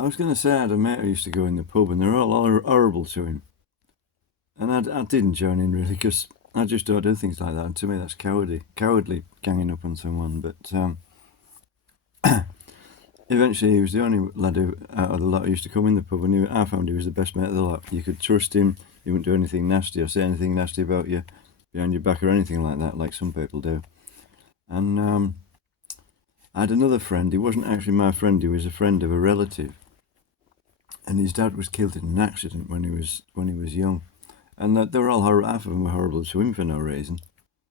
I was going to say I had a mate who used to go in the pub, and they're all horrible to him. And I didn't join in really because I just don't do things like that. And to me, that's cowardly ganging up on someone. But eventually, he was the only lad who, out of the lot who used to come in the pub, and I found he was the best mate of the lot. You could trust him. He wouldn't do anything nasty or say anything nasty about you behind your back or anything like that, like some people do. And I had another friend. He wasn't actually my friend. He was a friend of a relative, and his dad was killed in an accident when he was young. And that they were all half of them were horrible to him for no reason.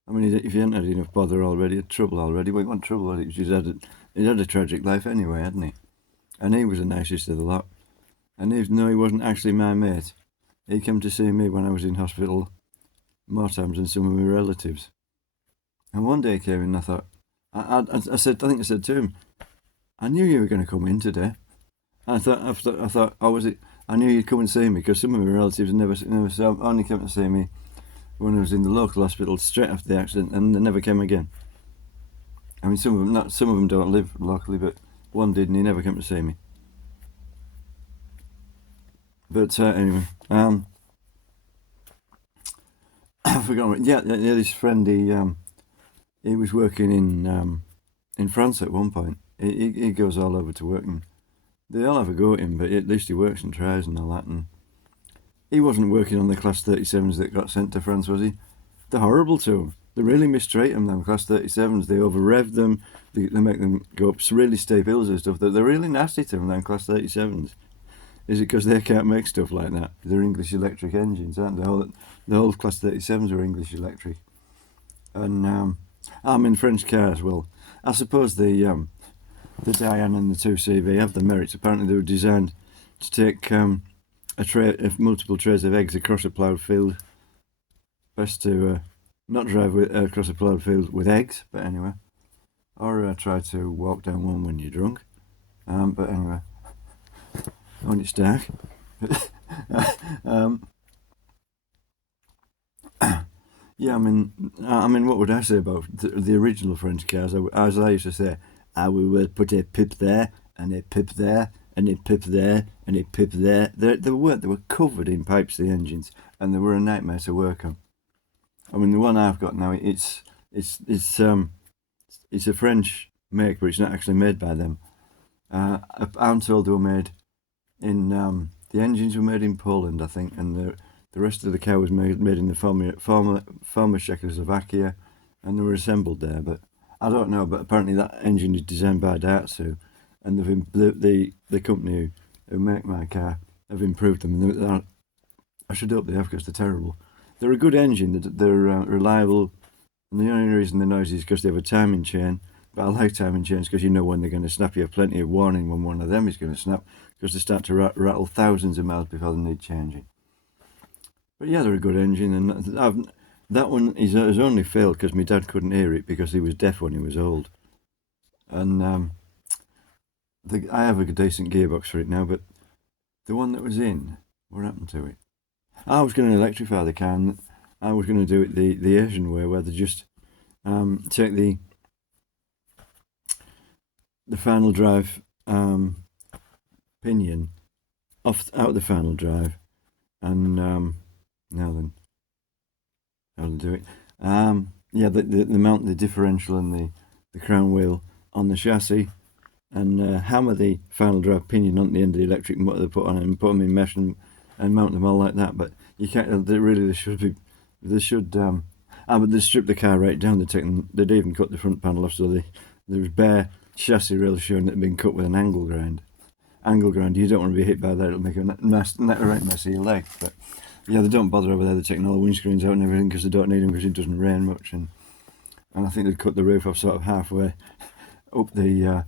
I mean, if he hadn't had enough bother already, had trouble already, well, he wasn't trouble. He'd had a tragic life anyway, hadn't he? And he was the nicest of the lot. And even though he wasn't actually my mate, he came to see me when I was in hospital more times than some of my relatives. And one day he came in and I thought, I think I said to him, I knew you were going to come in today. And I thought, oh, was it? I knew you'd come and see me because some of my relatives never saw, only came to see me when I was in the local hospital straight after the accident, and they never came again. I mean, some of them don't live locally, but one did, and he never came to see me. But anyway, I forgot. Yeah, this friend, he was working in France at one point. He goes all over to work, and they all have a go at him, but at least he works and tries and all that. And he wasn't working on the Class 37s that got sent to France, was he? They're horrible to him. They really mistreat them Class 37s. They over-rev them. They make them go up really steep hills and stuff. They're really nasty to them Class 37s. Is it because they can't make stuff like that? They're English electric engines, aren't they? The whole Class 37s are English electric. And I'm in French cars. Well, I suppose the Diane and the 2CV have the merits. Apparently they were designed to take multiple trays of eggs across a ploughed field. Best to not drive across a ploughed field with eggs, but anyway. Or try to walk down one when you're drunk. But anyway, when it's dark. Yeah, I mean, what would I say about the original French cars? As I used to say, I will put a pip there, and a pip there, and a pip there, and a pip there. They were covered in pipes, the engines, and they were a nightmare to work on. I mean, the one I've got now, it's a French make, but it's not actually made by them. I'm told they were made in the engines were made in Poland, I think, and the rest of the car was made in the former Czechoslovakia, and they were assembled there. But I don't know. But apparently that engine is designed by Daihatsu, and the company who make my car have improved them. And I should hope they have, because they're terrible. They're a good engine. They're reliable, and the only reason they're noisy is because they have a timing chain. But I like timing chains because you know when they're going to snap. You have plenty of warning when one of them is going to snap, because they start to rattle thousands of miles before they need changing. But yeah, they're a good engine, and that one has only failed because my dad couldn't hear it because he was deaf when he was old. And I have a decent gearbox for it now, but the one that was in, what happened to it? I was going to electrify the car, and I was going to do it the Asian way, where they just take the final drive pinion out of the final drive, and now then, how to do it? Yeah, they mount the differential and the crown wheel on the chassis, and hammer the final drive pinion on the end of the electric motor they put on it, and put them in mesh and mount them all like that. But you can't. They should. But they stripped the car right down. They'd even cut the front panel off, so there was bare chassis rails showing that had been cut with an angle grind. Angle grind. You don't want to be hit by that. It'll make a right mess of your leg. But yeah, they don't bother over there. They're taking all the windscreens out and everything because they don't need them, because it doesn't rain much. And I think they'd cut the roof off sort of halfway up the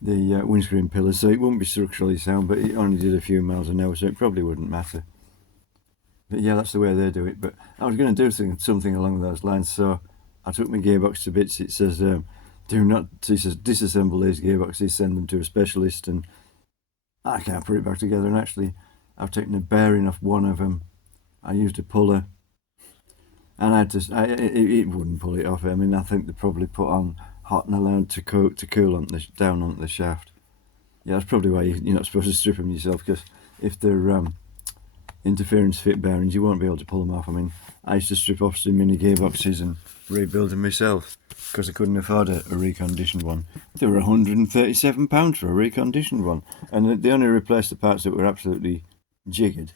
windscreen pillars, so it wouldn't be structurally sound, but it only did a few miles an hour, so it probably wouldn't matter. But yeah, that's the way they do it. But I was going to do something along those lines, so I took my gearbox to bits. It says, disassemble these gearboxes, send them to a specialist, and I can't put it back together. And actually, I've taken a bearing off one of them. I used a puller, and it wouldn't pull it off. I mean, I think they probably put on hot and allowed to cool down onto the shaft. Yeah, that's probably why you're not supposed to strip them yourself, because if they're interference fit bearings, you won't be able to pull them off. I mean, I used to strip off some mini gearboxes and rebuild them myself because I couldn't afford a reconditioned one. They were £137 for a reconditioned one, and they only replaced the parts that were absolutely jiggered.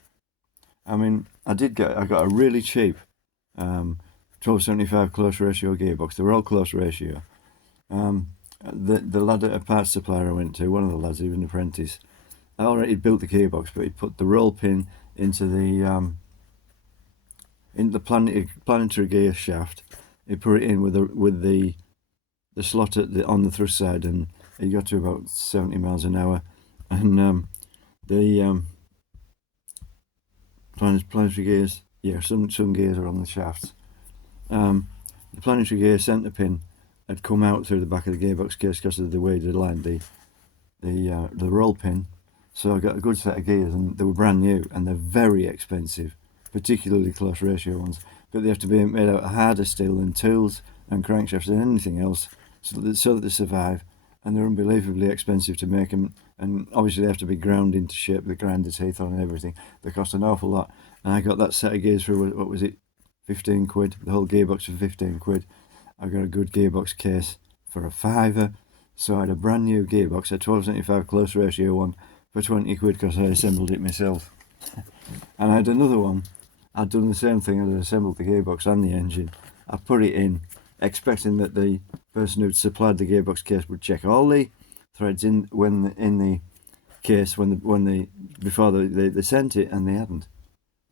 I mean, I got a really cheap 1275 close ratio gearbox. They were all close ratio. The lad at a parts supplier I went to, one of the lads, he was an apprentice, I already built the gearbox, but he put the roll pin into the planetary gear shaft. He put it in with the slot on the thrust side, and he got to about 70 miles an hour, and the planetary gears, yeah, some gears are on the shafts. The planetary gear centre pin had come out through the back of the gearbox case because of the way they lined the roll pin. So I got a good set of gears, and they were brand new, and they're very expensive, particularly close ratio ones. But they have to be made out of harder steel than tools and crankshafts and anything else, so that they survive. And they're unbelievably expensive to make them, and obviously they have to be ground into shape, the grinder teeth on and everything. They cost an awful lot. And I got that set of gears for, what was it, 15 quid, the whole gearbox for 15 quid. I got a good gearbox case for a £5. So I had a brand new gearbox, a 1275 close ratio one, for 20 quid because I assembled it myself. And I had another one. I'd done the same thing. I'd assembled the gearbox and the engine. I put it in, expecting that the person who'd supplied the gearbox case would check all the threads in the case before they sent it, and they hadn't.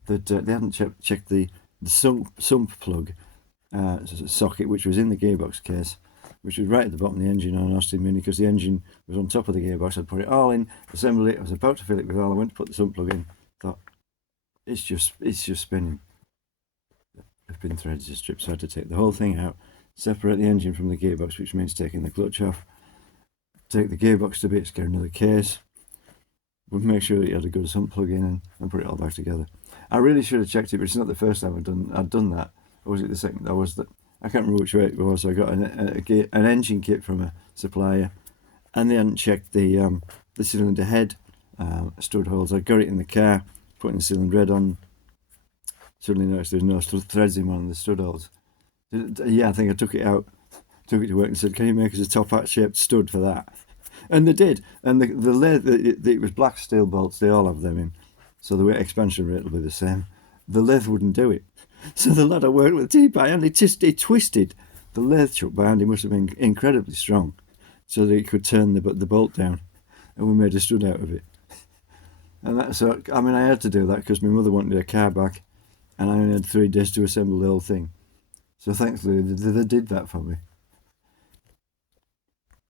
They hadn't checked the sump plug socket, which was in the gearbox case, which was right at the bottom of the engine on an Austin Mini, because the engine was on top of the gearbox. I'd put it all in, assembled it. I was about to fill it with oil. I went to put the sump plug in. Thought, it's just spinning. The pin threads are stripped, so I had to take the whole thing out, separate the engine from the gearbox, which means taking the clutch off, take the gearbox to bits, get another case, would make sure that you had a good sump plug in, and put it all back together. I really should have checked it, but it's not the first time I'd done that. Or was it the second? I can't remember which way it was. I got an engine kit from a supplier, and they hadn't checked the cylinder head stud holes. I got it in the car, putting the cylinder head on. Suddenly noticed there's no threads in one of the stud holes. Yeah, I think I took it out, took it to work, and said, "Can you make us a top hat shaped stud for that?" And they did. And the lathe, it was black steel bolts. They all have them in, so the expansion rate will be the same. The lathe wouldn't do it. So the lad I worked with, by hand, he twisted the lathe chuck by hand. He must have been incredibly strong, so that he could turn the bolt down, and we made a stud out of it. And so I mean, I had to do that because my mother wanted a car back, and I only had 3 days to assemble the whole thing. So thankfully they did that for me.